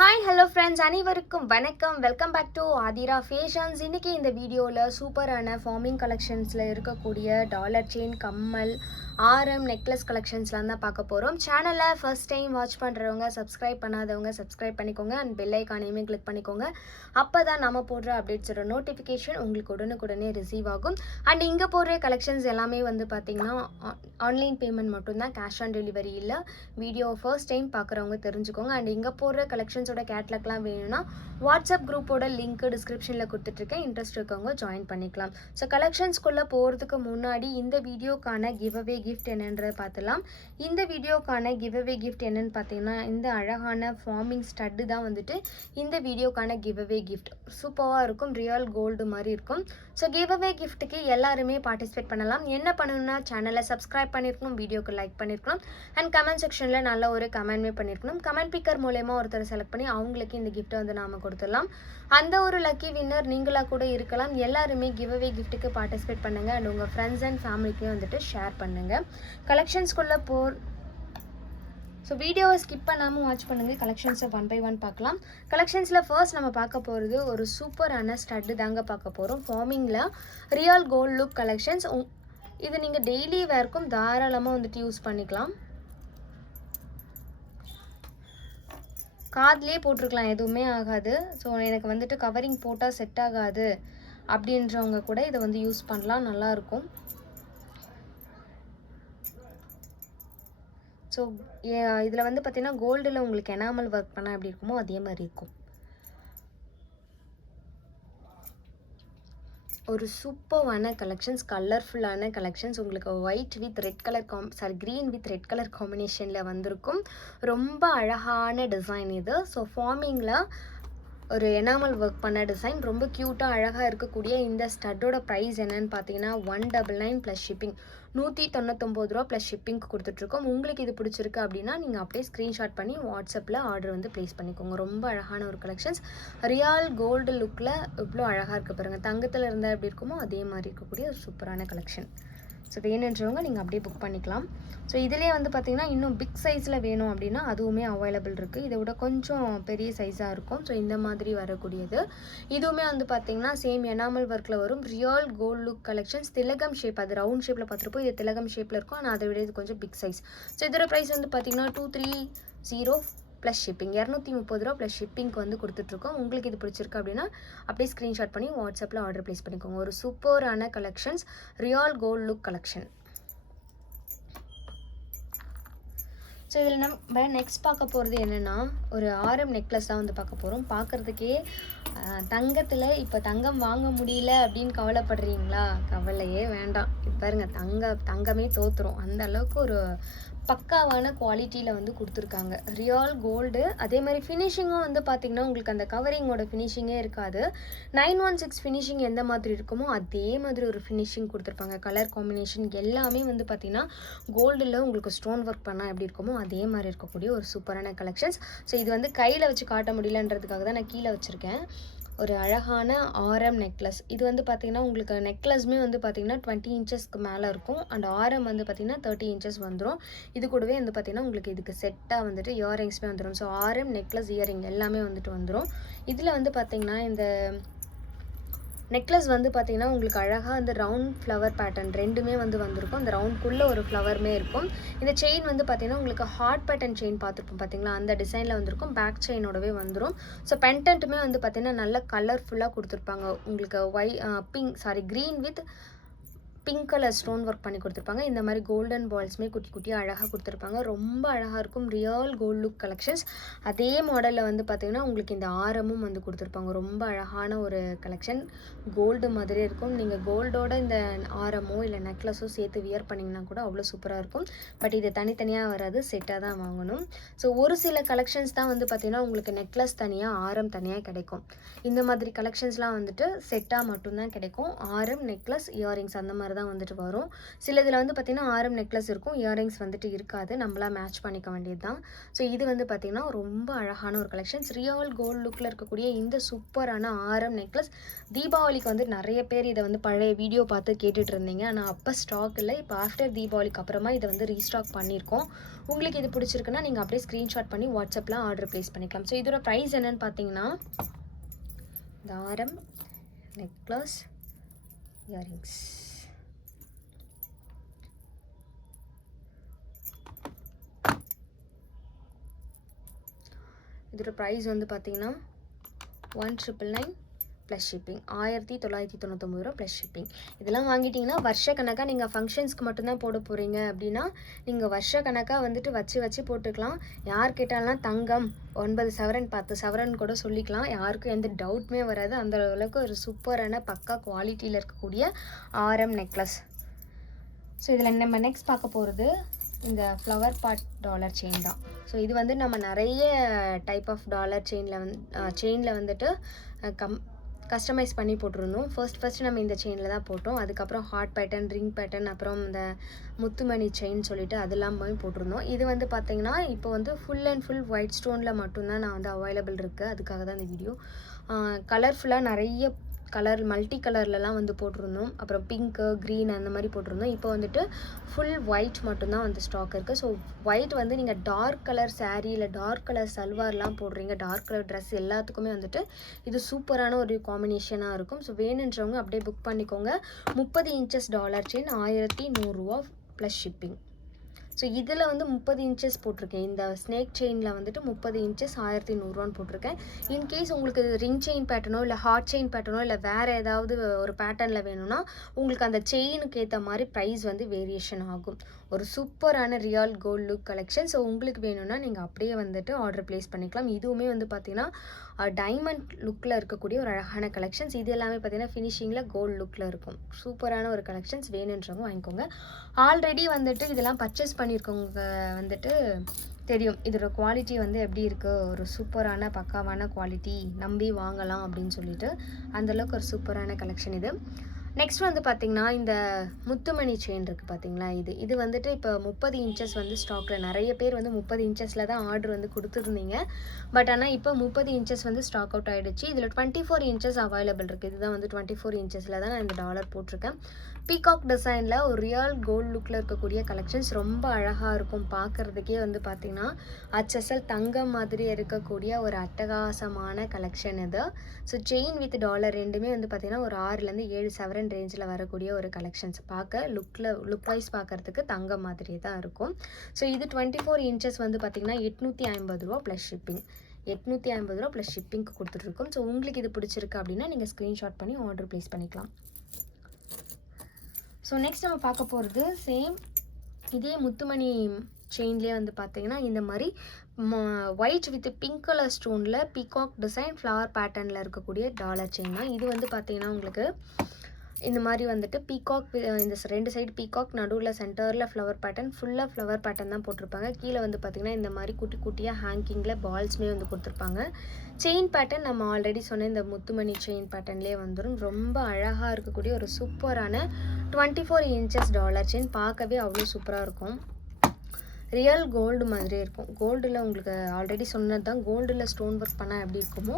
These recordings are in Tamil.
ஹாய் ஹலோ ஃப்ரெண்ட்ஸ், அனைவருக்கும் வணக்கம். Welcome back to Aathira fashions. இன்றைக்கி இந்த வீடியோவில் சூப்பரான ஃபார்மிங் கலெக்ஷன்ஸில் இருக்கக்கூடிய டாலர் செயின், கம்மல், ஆரம், நெக்லஸ் கலெக்ஷன்ஸ்லாம் தான் பார்க்க போகிறோம். சேனலை ஃபர்ஸ்ட் டைம் வாட்ச் பண்ணுறவங்க, சப்ஸ்கிரைப் பண்ணாதவங்க சப்ஸ்கிரைப் பண்ணிக்கோங்க அண்ட் பெல் ஐக்கானையுமே கிளிக் பண்ணிக்கோங்க. அப்போ தான் நம்ம போடுற அப்டேட்ஸோட நோட்டிஃபிகேஷன் உங்களுக்கு உடனுக்குடனே ரிசீவ் ஆகும். அண்ட் இங்கே போடுற கலெக்ஷன்ஸ் எல்லாமே வந்து பார்த்திங்கன்னா ஆன்லைன் பேமெண்ட் மட்டும்தான், கேஷ் ஆன் டெலிவரி இல்லை. வீடியோ ஃபர்ஸ்ட் டைம் பார்க்குறவங்க தெரிஞ்சுக்கோங்க. அண்ட் இங்கே போடுற கலெக்ஷன்ஸோட கேட்லாக்லாம் வேணும்னா வாட்ஸ்அப் குரூப்போட லிங்க் டிஸ்கிரிப்ஷனில் கொடுத்துட்ருக்கேன். இன்ட்ரெஸ்ட் இருக்கவங்க ஜாயின் பண்ணிக்கலாம். ஸோ கலெக்ஷன்ஸ்குள்ளே போகிறதுக்கு முன்னாடி இந்த வீடியோக்கான கிவ்அவே கிஃப்ட் என்னன்றதை பார்த்துலாம். இந்த வீடியோக்கான கிவ்அவே கிஃப்ட் என்னன்னு பார்த்தீங்கன்னா, இந்த அழகான ஃபார்மிங் ஸ்டட்டு தான் வந்துட்டு இந்த வீடியோக்கான கிவ்அவே கிஃப்ட். சூப்பராக இருக்கும், ரியல் கோல்டு மாதிரி இருக்கும். ஸோ கிவ்அவே கிஃப்ட்டுக்கு எல்லாருமே பார்ட்டிசிபேட் பண்ணலாம். என்ன பண்ணணும்னா, சேனலை சப்ஸ்கிரைப் பண்ணியிருக்கணும், வீடியோக்கு லைக் பண்ணியிருக்கணும் அண்ட் கமெண்ட் செக்ஷனில் நல்ல ஒரு கமெண்ட்மே பண்ணியிருக்கணும். கமெண்ட் பிக்கர் மூலயமா ஒருத்தர் செலக்ட் பண்ணி அவங்களுக்கு இந்த கிஃப்ட்டை வந்து நாம் கொடுத்துடலாம். அந்த ஒரு லக்கி வின்னர் நீங்களாக கூட இருக்கலாம். எல்லாருமே கிவ்அவே கிஃப்ட்டுக்கு பார்ட்டிசிபேட் பண்ணுங்கள் அண்ட் உங்கள் ஃப்ரெண்ட்ஸ் அண்ட் ஃபேமிலிக்குமே வந்துட்டு ஷேர் பண்ணுங்கள். கலெக்ஷன்ஸ்குள்ளே ஸோ வீடியோவை ஸ்கிப் பண்ணாமல் வாட்ச் பண்ணுங்கள். கலெக்ஷன்ஸை ஒன் பை ஒன் பார்க்கலாம். கலெக்ஷன்ஸில் ஃபர்ஸ்ட் நம்ம பார்க்க போகிறது ஒரு சூப்பரான ஸ்டட்டு தாங்க பார்க்க போகிறோம். ஃபார்மிங்கில் ரியல் கோல்ட் லுக் கலெக்ஷன்ஸ். இது நீங்கள் டெய்லி வேர்க்கும் தாராளமாக வந்துட்டு யூஸ் பண்ணிக்கலாம். காதுலேயே போட்டிருக்கலாம், எதுவுமே ஆகாது. ஸோ எனக்கு வந்துட்டு கவரிங் போட்டால் செட் ஆகாது அப்படின்றவங்க கூட இதை வந்து யூஸ் பண்ணலாம், நல்லாயிருக்கும். ஸோ இதில் வந்து பார்த்திங்கன்னா கோல்டில் உங்களுக்கு எனாமல் ஒர்க் பண்ணால் எப்படி இருக்குமோ அதே மாதிரி இருக்கும். ஒரு சூப்பரான கலெக்ஷன்ஸ், கலர்ஃபுல்லான கலெக்ஷன்ஸ். உங்களுக்கு white with red colour green with red colour காம்பினேஷனில் வந்திருக்கும். ரொம்ப அழகான டிசைன் இது. ஸோ ஃபார்மிங்கில் ஒரு எனாமல் ஒர்க் பண்ண டிசைன், ரொம்ப க்யூட்டாக அழகாக இருக்கக்கூடிய இந்த ஸ்டட்டோட ப்ரைஸ் என்னன்னு பார்த்தீங்கன்னா 199 ப்ளஸ் ஷிப்பிங். 199 ரூபா ப்ளஸ் ஷிப்பிங்க்கு கொடுத்துட்ருக்கோம். உங்களுக்கு இது பிடிச்சிருக்கு அப்படின்னா நீங்கள் அப்படியே ஸ்க்ரீன்ஷாட் பண்ணி வாட்ஸ்அப்பில் ஆர்டர் வந்து ப்ளேஸ் பண்ணிக்கோங்க. ரொம்ப அழகான ஒரு கலெக்ஷன்ஸ். ரியல் கோல்டு லுக்கில் இவ்வளோ அழகாக இருக்க பாருங்கள். தங்கத்தில் இருந்தால் எப்படி இருக்குமோ அதே மாதிரி இருக்கக்கூடிய ஒரு சூப்பரான கலெக்ஷன். ஸோ வேணுன்றவங்க நீங்கள் அப்படியே புக் பண்ணிக்கலாம். ஸோ இதிலே வந்து பார்த்திங்கன்னா இன்னும் பிக் சைஸில் வேணும் அப்படின்னா அதுவுமே அவைலபிள் இருக்குது. இதை விட கொஞ்சம் பெரிய சைஸாக இருக்கும். ஸோ இந்த மாதிரி வரக்கூடியது இதுவுமே வந்து பார்த்திங்கன்னா சேம் எனாமல் ஒர்க்கில் வரும். Real gold look collections. திலகம் ஷேப், அது ரவுண்ட் ஷேப்பில் பார்த்துருப்போம், இது திலகம் ஷேப்பில் இருக்கும். ஆனால் அதை விட இது கொஞ்சம் பிக் சைஸ். ஸோ இதோட ப்ரைஸ் வந்து பார்த்திங்கன்னா 230 ப்ளஸ் ஷிப்பிங். 230 ரூபா ப்ளஸ் ஷிப்பிங்க்கு வந்து கொடுத்துட்ருக்கோம். உங்களுக்கு இது பிடிச்சிருக்கு அப்படின்னா அப்படியே ஸ்க்ரீன்ஷாட் பண்ணி வாட்ஸ்அப்பில் ஆர்டர் ப்ளேஸ் பண்ணிக்கோங்க. ஒரு சூப்பரான collections, real gold look collection. So இதில் நம்ம நெக்ஸ்ட் பார்க்க போகிறது என்னென்னா, ஒரு ஆரம் நெக்லஸ் தான் வந்து பார்க்க போகிறோம். பார்க்குறதுக்கே தங்கத்தில் இப்போ தங்கம் வாங்க முடியல அப்படின்னு கவலைப்படுறீங்களா? கவலையே வேண்டாம். இப்போ பாருங்கள், தங்கமே தோற்றுரும் அந்த அளவுக்கு ஒரு பக்காவான குவாலிட்டியில் வந்து கொடுத்துருக்காங்க. Real gold. அதே மாதிரி ஃபினிஷிங்கும் வந்து பார்த்திங்கன்னா உங்களுக்கு அந்த கவரிங்கோட ஃபினிஷிங்கே இருக்காது. 916 ஃபினிஷிங் எந்த மாதிரி இருக்குமோ அதே மாதிரி ஒரு ஃபினிஷிங் கொடுத்துருப்பாங்க. கலர் காம்பினேஷன் எல்லாமே வந்து பார்த்திங்கன்னா கோல்டில் உங்களுக்கு ஸ்டோன் ஒர்க் பண்ணால் எப்படி இருக்குமோ அதே மாதிரி இருக்கக்கூடிய ஒரு சூப்பரான கலெக்ஷன்ஸ். ஸோ இது வந்து கையில் வச்சு காட்ட முடியலன்றதுக்காக தான் நான் கீழே வச்சுருக்கேன். ஒரு அழகான ஆரம் நெக்லஸ். இது வந்து பார்த்திங்கன்னா உங்களுக்கு நெக்லஸ்மே வந்து பார்த்திங்கன்னா 20 இன்ச்சஸ்க்கு மேலே இருக்கும். அண்ட் ஆரம் வந்து பார்த்திங்கன்னா 30 இன்ச்சஸ் வந்துடும். இது கூடவே வந்து பார்த்திங்கன்னா உங்களுக்கு இதுக்கு செட்டாக வந்துட்டு இயரிங்ஸ்மே வந்துடும். ஸோ ஆரம் நெக்லஸ் இயரிங் எல்லாமே வந்துட்டு வந்துடும். இதில் வந்து பார்த்திங்கன்னா இந்த நெக்லஸ் வந்து பார்த்திங்கன்னா உங்களுக்கு அழகாக அந்த ரவுண்ட் ஃப்ளவர் பேட்டர்ன் ரெண்டுமே வந்து வந்திருக்கும். அந்த ரவுண்ட்குள்ளே ஒரு ஃப்ளவருமே இருக்கும். இந்த செயின் வந்து பார்த்திங்கன்னா உங்களுக்கு ஹார்ட் பேட்டர்ன் செயின் பார்த்துருப்போம் பார்த்திங்களா, அந்த டிசைனில் வந்திருக்கும். பேக் செயினோடவே வந்துடும். ஸோ பென்டென்ட்டுமே வந்து பார்த்திங்கன்னா நல்ல கலர்ஃபுல்லாக கொடுத்துருப்பாங்க. உங்களுக்கு green with pink colour stone work பண்ணி கொடுத்துருப்பாங்க. இந்த மாதிரி கோல்டன் பால்ஸுமே குட்டி குட்டியாக அழகாக கொடுத்துருப்பாங்க. ரொம்ப அழகாக இருக்கும். Real gold look collections. அதே மாடலில் வந்து பார்த்திங்கன்னா உங்களுக்கு இந்த ஆரமும் வந்து கொடுத்துருப்பாங்க. ரொம்ப அழகான ஒரு கலெக்ஷன். கோல்டு மாதிரியே இருக்கும். நீங்கள் கோல்டோட இந்த ஆரமோ இல்லை நெக்லஸோ சேர்த்து வியர் பண்ணிங்கன்னா கூட அவ்வளோ சூப்பராக இருக்கும். பட் இது தனித்தனியாக வராது, செட்டாக தான் வாங்கணும். ஸோ ஒரு சில கலெக்ஷன்ஸ் தான் வந்து பார்த்திங்கன்னா உங்களுக்கு நெக்லஸ் தனியாக ஆரம் தனியாக கிடைக்கும். இந்த மாதிரி கலெக்ஷன்ஸ்லாம் வந்துட்டு செட்டாக மட்டும்தான் கிடைக்கும். ஆரம் நெக்லஸ் இயரிங்ஸ் அந்த மாதிரி தான் வந்துட்டு வரும். சிலதில் வந்து பார்த்திங்கன்னா ஆரம் நெக்லஸ் இருக்கும், இயரிங்ஸ் வந்துட்டு இருக்காது, நம்மளாம் மேட்ச் பண்ணிக்க வேண்டியது தான். ஸோ இது வந்து பார்த்திங்கன்னா ரொம்ப அழகான ஒரு கலெக்ஷன்ஸ். ரியல் கோல்டு லுக்கில் இருக்கக்கூடிய இந்த சூப்பரான ஆரம் நெக்லஸ் தீபாவளிக்கு வந்து நிறைய பேர் இதை வந்து பழைய வீடியோ பார்த்து கேட்டுட்டு இருந்தீங்க. ஆனால் அப்போ ஸ்டாக் இல்லை. இப்போ ஆஃப்டர் தீபாவளிக்கு அப்புறமா இதை வந்து ரீஸ்டாக் பண்ணியிருக்கோம். உங்களுக்கு இது பிடிச்சிருக்குன்னா நீங்கள் அப்படியே ஸ்க்ரீன்ஷாட் பண்ணி வாட்ஸ்அப்பில் ஆர்டர் ப்ளேஸ் பண்ணிக்கலாம். ஸோ இதோட ப்ரைஸ் என்னன்னு பார்த்தீங்கன்னா, இந்த ஆரம் நெக்லஸ் இயரிங்ஸ் இதோட ப்ரைஸ் வந்து பார்த்தீங்கன்னா 1999 ப்ளஸ் ஷிப்பிங், 1999 ரூபா ப்ளஸ் ஷிப்பிங். இதெல்லாம் வாங்கிட்டிங்கன்னா வருஷ கணக்காக நீங்கள் ஃபங்க்ஷன்ஸ்க்கு மட்டும்தான் போட போகிறீங்க அப்படின்னா நீங்கள் வருஷ கணக்காக வந்துட்டு வச்சு போட்டுக்கலாம். யார் கேட்டாலும் தங்கம் 9 சவரன் 10 சவரன் கூட சொல்லிக்கலாம். யாருக்கும் எந்த டவுட்டுமே வராது. அந்த அளவுக்கு ஒரு சூப்பரான பக்கா குவாலிட்டியில் இருக்கக்கூடிய ஆரம் நெக்லஸ். ஸோ இதில் நம்ம நெக்ஸ்ட் பார்க்க போகிறது இந்த ஃப்ளவர் பாட் டாலர் செயின் தான். ஸோ இது வந்து நம்ம நிறைய டைப் ஆஃப் டாலர் செயினில் வந்துட்டு கஸ்டமைஸ் பண்ணி போட்டிருந்தோம். ஃபர்ஸ்ட் நம்ம இந்த செயினில் தான் போட்டோம். அதுக்கப்புறம் ஹார்ட் பேட்டர்ன், ரிங் பேட்டர்ன், அப்புறம் இந்த முத்துமணி செயின் சொல்லிட்டு அதெல்லாம் போட்டிருந்தோம். இது வந்து பார்த்திங்கன்னா இப்போ வந்து ஃபுல் அண்ட் ஃபுல் ஒயிட் ஸ்டோனில் மட்டும்தான் நான் வந்து அவைலபிள் இருக்குது. அதுக்காக தான் இந்த வீடியோ. கலர்ஃபுல்லாக நிறைய கலர் மல்டி கலர்லலாம் வந்து போட்டிருந்தோம். அப்புறம் பிங்க்கு, க்ரீன் அந்த மாதிரி போட்டிருந்தோம். இப்போ வந்துட்டு ஃபுல் ஒயிட் மட்டும்தான் வந்து ஸ்டாக் இருக்குது. ஸோ ஒயிட் வந்து நீங்கள் டார்க் கலர் சாரீ இல்லை டார்க் கலர் சல்வார்லாம் போடுறீங்க, டார்க் கலர் ட்ரெஸ் எல்லாத்துக்குமே வந்துட்டு இது சூப்பரான ஒரு காம்பினேஷனாக இருக்கும். ஸோ வேணுன்றவங்க அப்படியே புக் பண்ணிக்கோங்க. 30 இன்ச்சஸ் டாலர் செயின் 1100 ரூபா ப்ளஸ் ஷிப்பிங். ஸோ இதில் வந்து 30 இன்ச்சஸ் போட்டிருக்கேன். இந்த ஸ்னேக் செயினில் வந்துட்டு 30 இன்ச்சஸ் 1100 போட்டிருக்கேன். இன்கேஸ் உங்களுக்கு ரிங் செயின் பேட்டர்னோ இல்லை ஹார்ட் செயின் பேட்டர்னோ இல்லை வேறு ஏதாவது ஒரு பேட்டர்னில் வேணும்னா உங்களுக்கு அந்த செயினுக்கு ஏற்ற மாதிரி ப்ரைஸ் வந்து வேரியேஷன் ஆகும். ஒரு சூப்பரான real gold look collection. So உங்களுக்கு வேணும்னா நீங்கள் அப்படியே வந்துட்டு ஆர்டர் ப்ளேஸ் பண்ணிக்கலாம். இதுவுமே வந்து பார்த்திங்கன்னா டைமண்ட் லுக்கில் இருக்கக்கூடிய ஒரு அழகான கலெக்ஷன்ஸ். இது எல்லாமே பார்த்திங்கன்னா ஃபினிஷிங்கில் கோல்டு லுக்கில் இருக்கும். சூப்பரான ஒரு கலெக்ஷன்ஸ். வேணுன்றவங்க வாங்கிக்கோங்க. ஆல்ரெடி வந்துட்டு இதெல்லாம் பர்ச்சேஸ் பண்ணியிருக்கவங்க வந்துட்டு தெரியும் இதோட குவாலிட்டி வந்து எப்படி இருக்குது, ஒரு சூப்பரான பக்காவான குவாலிட்டி, நம்பி வாங்கலாம் அப்படின்னு சொல்லிட்டு அந்தளவுக்கு ஒரு சூப்பரான கலெக்ஷன் இது. நெக்ஸ்ட் வந்து பார்த்திங்கன்னா இந்த முத்துமணி செயின் இருக்குது பார்த்தீங்களா, இது வந்துட்டு இப்போ 30 இன்ச்சஸ் வந்து ஸ்டாக்கில் நிறைய பேர் வந்து 30 இன்ச்சஸில் தான் ஆர்டர் வந்து கொடுத்துருந்தீங்க. பட் ஆனால் இப்போ 30 இன்ச்சஸ் வந்து ஸ்டாக் அவுட் ஆகிடுச்சு. இதில் 24 இன்ச்சஸ் அவைலபிள் இருக்குது. இதுதான் வந்து 24 இன்ச்சஸில் தான் நான் இந்த டாலர் போட்டிருக்கேன். பீகாக் டிசைனில் ஒரு ரியல் கோல்டு லுக்கில் இருக்கக்கூடிய கலெக்ஷன்ஸ் ரொம்ப அழகாக இருக்கும். பார்க்குறதுக்கே வந்து பார்த்திங்கன்னா HSL தங்கம் மாதிரி இருக்கக்கூடிய ஒரு அட்டகாசமான கலெக்ஷன் இது. ஸோ செயின் வித் டாலர் ரெண்டுமே வந்து பார்த்திங்கன்னா ஒரு 6லேருந்து 7 சவரன் ரேஞ்சில் வரக்கூடிய ஒரு கலெக்ஷன்ஸ். பார்க்க லுக் வைஸ் பார்க்குறதுக்கு தங்கம் மாதிரியே தான் இருக்கும். ஸோ இது 24 இன்ச்சஸ் வந்து பார்த்திங்கன்னா 850 ரூபா ப்ளஸ் ஷிப்பிங். 850 ரூபா ப்ளஸ் ஷிப்பிங்க்கு கொடுத்துட்ருக்கோம். ஸோ உங்களுக்கு இது பிடிச்சிருக்கு அப்படின்னா நீங்கள் ஸ்க்ரீன்ஷாட் பண்ணி ஆர்டர் ப்ளேஸ் பண்ணிக்கலாம். ஸோ நெக்ஸ்ட் நம்ம பார்க்க போகிறது சேம் இதே முத்துமணி செயின்லேயே வந்து பார்த்திங்கன்னா இந்த மாதிரி ஒயிட் வித் பிங்க் கலர் ஸ்டோனில் பீகாக் டிசைன் ஃப்ளவர் பேட்டர்னில் இருக்கக்கூடிய டாலர் செயின் தான். இது வந்து பார்த்திங்கன்னா உங்களுக்கு இந்த மாதிரி வந்துட்டு பீகாக், இந்த 2 சைடு பீகாக், நடுவில் சென்டரில் ஃப்ளவர் பேட்டர்ன், ஃபுல்லாக ஃப்ளவர் பேட்டர்ன் தான் போட்டிருப்பாங்க. கீழே வந்து பார்த்திங்கன்னா இந்த மாதிரி குட்டி குட்டியாக ஹேங்கிங்கில் பால்ஸ்மே வந்து கொடுத்துருப்பாங்க. செயின் பேட்டர்ன் நம்ம ஆல்ரெடி சொன்ன இந்த முத்துமணி செயின் பேட்டர்ன்லேயே வந்துடும். ரொம்ப அழகாக இருக்கக்கூடிய ஒரு சூப்பரான 24 இன்ச்சஸ் டாலர் செயின். பார்க்கவே அவ்வளோ சூப்பராக இருக்கும். ரியல் கோல்டு மாதிரியே இருக்கும். கோல்டில் உங்களுக்கு ஆல்ரெடி சொன்னது தான், கோல்டில் ஸ்டோன் ஒர்க் பண்ணால் எப்படி இருக்குமோ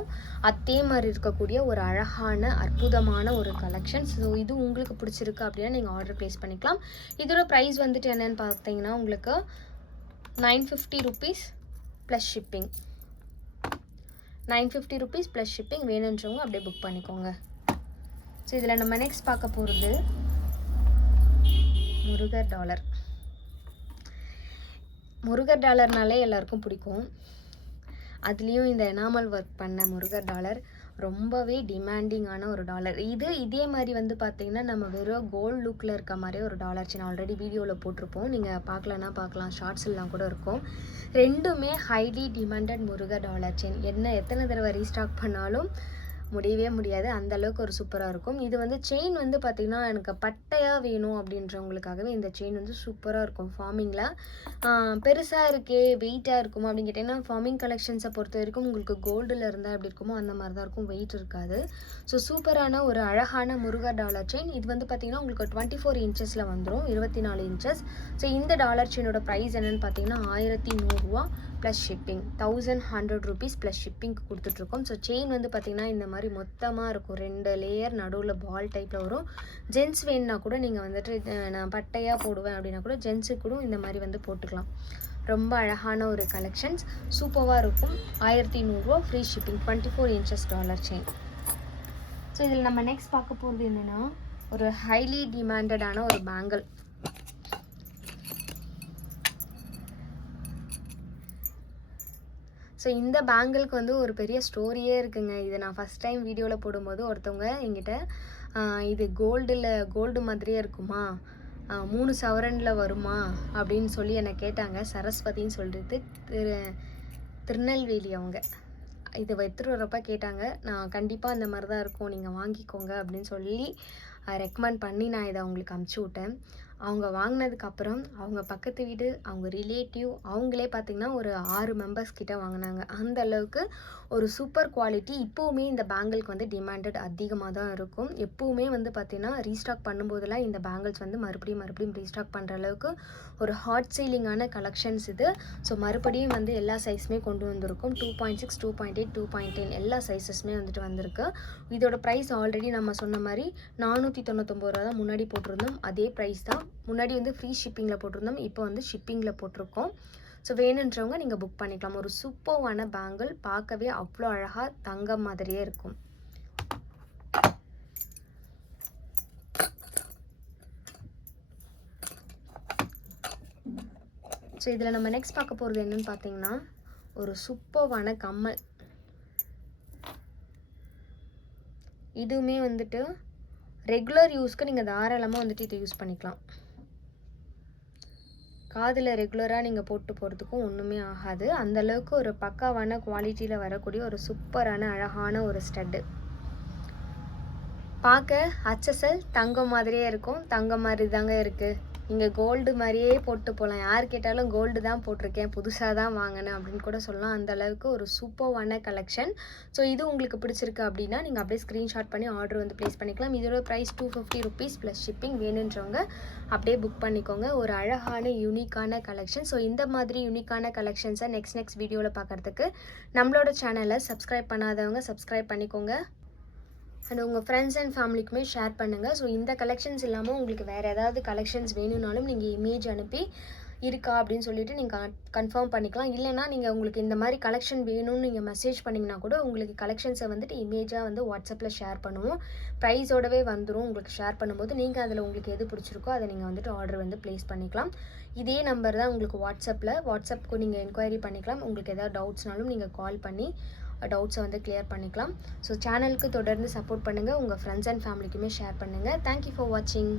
அதே மாதிரி இருக்கக்கூடிய ஒரு அழகான அற்புதமான ஒரு கலெக்ஷன். ஸோ இது உங்களுக்கு பிடிச்சிருக்கு அப்படின்னா நீங்கள் ஆர்டர் ப்ளேஸ் பண்ணிக்கலாம். இதோட ப்ரைஸ் வந்துட்டு என்னென்னு பார்த்தீங்கன்னா உங்களுக்கு 950 rupees plus shipping. 950 rupees plus shipping. வேணுன்றவங்க அப்படியே புக் பண்ணிக்கோங்க. ஸோ இதில் நம்ம நெக்ஸ்ட் பார்க்க போகிறது முருகர் டாலர். முருகர் டாலர்னாலே எல்லாருக்கும் பிடிக்கும். அதுலேயும் இந்த எனாமல் ஒர்க் பண்ண முருகர் டாலர் ரொம்பவே டிமாண்டிங்கான ஒரு டாலர். இதே மாதிரி வந்து பார்த்திங்கன்னா நம்ம வெறும் கோல்டு லுக்கில் இருக்க மாதிரியே ஒரு டாலர் செயின் ஆல்ரெடி வீடியோவில் போட்டிருப்போம். நீங்கள் பார்க்கலன்னா பார்க்கலாம், ஷார்ட்ஸ்லாம் கூட இருக்கும். ரெண்டுமே highly demanded Murugar dollar chain. எத்தனை தடவை ரீஸ்டாக் பண்ணாலும் முடியவே முடியாது, அந்த அளவுக்கு ஒரு சூப்பராக இருக்கும். இது வந்து செயின் வந்து பார்த்திங்கன்னா எனக்கு பட்டையாக வேணும் அப்படின்றவங்களுக்காகவே இந்த செயின் வந்து சூப்பராக இருக்கும். ஃபார்மிங்கில் பெருசாக இருக்கே வெயிட்டாக இருக்குமா அப்படின்னு கேட்டிங்கன்னா, ஃபார்மிங் கலெக்ஷன்ஸை பொறுத்த வரைக்கும் உங்களுக்கு கோல்டில் இருந்தால் எப்படி இருக்குமோ அந்த மாதிரி தான் இருக்கும், வெயிட் இருக்காது. ஸோ சூப்பரான ஒரு அழகான முருகா டாலர் செயின். இது வந்து பார்த்திங்கன்னா உங்களுக்கு 24 இன்ச்சஸில் வந்துடும், 24 இன்ச்சஸ். ஸோ இந்த டாலர் செயினோட ப்ரைஸ் என்னென்னு பார்த்தீங்கன்னா 1100 ரூபா ப்ளஸ் ஷிப்பிங், 1100 ருபீஸ் ப்ளஸ் ஷிப்பிங்க்கு கொடுத்துட்ருக்கோம். ஸோ செயின் வந்து பார்த்திங்கன்னா இந்த மாதிரி மொத்தமாக இருக்கும், 2 லேயர், நடுவில் பால் டைப்பில் வரும். ஜென்ஸ் வேணுன்னா கூட நீங்கள் வந்துட்டு நான் பட்டையாக போடுவேன் அப்படின்னா கூட ஜென்ஸுக்கு கூட இந்த மாதிரி வந்து போட்டுக்கலாம். ரொம்ப அழகான ஒரு கலெக்ஷன்ஸ், சூப்பராக இருக்கும். 1100 ரூபா free shipping, 24 inches dollar chain. So இதில் நம்ம நெக்ஸ்ட் பார்க்க போகிறது என்னென்னா ஒரு ஹைலி டிமாண்டடான ஒரு பேங்கிள். ஸோ இந்த பேங்கிளுக்கு வந்து ஒரு பெரிய ஸ்டோரியே இருக்குங்க. இதை நான் ஃபஸ்ட் டைம் வீடியோவில் போடும்போது ஒருத்தவங்க என்கிட்ட இது கோல்டு மாதிரியே இருக்குமா, 3 சவரனில் வருமா அப்படின்னு சொல்லி என்னை கேட்டாங்க. சரஸ்வதின்னு சொல்லிட்டு திருநெல்வேலி அவங்க. இதை எடுத்துகிட்டு வரப்போ கேட்டாங்க. நான் கண்டிப்பாக அந்த மாதிரி தான் இருக்கும், நீங்கள் வாங்கிக்கோங்க அப்படின்னு சொல்லி ரெக்கமெண்ட் பண்ணி நான் இதை அவங்களுக்கு அமுச்சு விட்டேன். அவங்க வாங்கினதுக்கப்புறம் அவங்க பக்கத்து வீடு, அவங்க ரிலேட்டிவ், அவங்களே பார்த்திங்கன்னா ஒரு 6 மெம்பர்ஸ் கிட்ட வாங்கினாங்க. அந்த அளவுக்கு ஒரு சூப்பர் குவாலிட்டி. இப்போவுமே இந்த பேங்கிளுக்கு வந்து டிமாண்டட் அதிகமாக தான் இருக்கும். எப்போவுமே வந்து பார்த்திங்கன்னா ரீஸ்டாக் பண்ணும்போதெல்லாம் இந்த பேங்கிள்ஸ் வந்து மறுபடியும் ரீஸ்டாக் பண்ணுற அளவுக்கு ஒரு ஹாட் சீலிங்கான கலெக்ஷன்ஸ் இது. ஸோ மறுபடியும் வந்து எல்லா சைஸுமே கொண்டு வந்திருக்கும். 2.6, 2.8, 2.10 எல்லா சைஸஸுமே வந்துட்டு வந்திருக்கு. இதோட ப்ரைஸ் ஆல்ரெடி நம்ம சொன்ன மாதிரி 499 ரூபா தான் முன்னாடி போட்டிருந்தோம், அதே ப்ரைஸ் தான். முன்னாடி வந்து ஃப்ரீ ஷிப்பிங்கில் போட்டிருந்தோம், இப்போ வந்து ஷிப்பிங்கில் போட்டிருக்கோம். ஸோ வேணுன்றவங்க நீங்கள் புக் பண்ணிக்கலாம். ஒரு சூப்பரான பேங்கிள், பார்க்கவே அவ்வளோ அழகாக தங்கம் மாதிரியே இருக்கும். ஸோ இதில் நம்ம நெக்ஸ்ட் பார்க்க போகிறது என்னன்னு பார்த்தீங்கன்னா ஒரு சூப்பரான கம்மல். இதுவுமே வந்துட்டு ரெகுலர் யூஸ்க்கு நீங்கள் தாராளமாக வந்துட்டு இதை யூஸ் பண்ணிக்கலாம். காதில் ரெகுலராக நீங்கள் போட்டு போகிறதுக்கும் ஒன்றுமே ஆகாது. அந்தளவுக்கு ஒரு பக்காவான குவாலிட்டியில் வரக்கூடிய ஒரு சூப்பரான அழகான ஒரு ஸ்டட்டு. பார்க்க HSL தங்கம் மாதிரியே இருக்கும், தங்கம் மாதிரி தாங்க இருக்குது. நீங்கள் கோல்டு மாதிரியே போட்டு போகலாம். யார் கேட்டாலும் கோல்டு தான் போட்டிருக்கேன், புதுசாக தான் வாங்கினேன் அப்படின்னு கூட சொல்லலாம். அந்த அளவுக்கு ஒரு சூப்பரான கலெக்ஷன். ஸோ இது உங்களுக்கு பிடிச்சிருக்கு அப்படின்னா நீங்கள் அப்படியே ஸ்க்ரீன்ஷாட் பண்ணி ஆர்டர் வந்து ப்ளேஸ் பண்ணிக்கலாம். இதோட ப்ரைஸ் 250 ருபீஸ் ப்ளஸ் ஷிப்பிங். வேணுன்றவங்க அப்படியே புக் பண்ணிக்கோங்க. ஒரு அழகான யூனிக்கான கலெக்ஷன். ஸோ இந்த மாதிரி யூனிக்கான கலெக்ஷன்ஸை நெக்ஸ்ட் வீடியோவில் பார்க்குறதுக்கு நம்மளோட சேனலை சப்ஸ்கிரைப் பண்ணாதவங்க சப்ஸ்கிரைப் பண்ணிக்கோங்க. அண்ட் உங்கள் ஃப்ரெண்ட்ஸ் அண்ட் ஃபேமிலிக்குமே ஷேர் பண்ணுங்கள். ஸோ இந்த கலெக்ஷன்ஸ் இல்லாமல் உங்களுக்கு வேறு ஏதாவது கலெக்ஷன்ஸ் வேணும்னாலும் நீங்கள் இமேஜ் அனுப்பி இருக்கா அப்படின்னு சொல்லிட்டு நீங்கள் கன்ஃபார்ம் பண்ணிக்கலாம். இல்லைனா நீங்கள் உங்களுக்கு இந்த மாதிரி கலெக்ஷன் வேணும்னு நீங்கள் மெசேஜ் பண்ணிங்கன்னா கூட உங்களுக்கு கலெக்ஷன்ஸை வந்துட்டு இமேஜாக வந்து வாட்ஸ்அப்பில் ஷேர் பண்ணுவோம். ப்ரைஸோடவே வந்துடும். உங்களுக்கு ஷேர் பண்ணும்போது நீங்கள் அதில் உங்களுக்கு எது பிடிச்சிருக்கோ அதை நீங்கள் வந்துட்டு ஆர்டர் வந்து ப்ளேஸ் பண்ணிக்கலாம். இதே நம்பர் தான் உங்களுக்கு வாட்ஸ்அப்புக்கு நீங்கள் என்கொயரி பண்ணிக்கலாம். உங்களுக்கு எதாவது டவுட்ஸ்னாலும் நீங்கள் கால் பண்ணி டவுட்ஸை வந்து கிளியர் பண்ணிக்கலாம். ஸோ சேனலுக்கு தொடர்ந்து சப்போர்ட் பண்ணுங்கள். உங்கள் ஃப்ரெண்ட்ஸ் அண்ட் ஃபேமிலிக்குமே ஷேர் பண்ணுங்கள். தேங்க்யூ ஃபார் வாட்சிங்.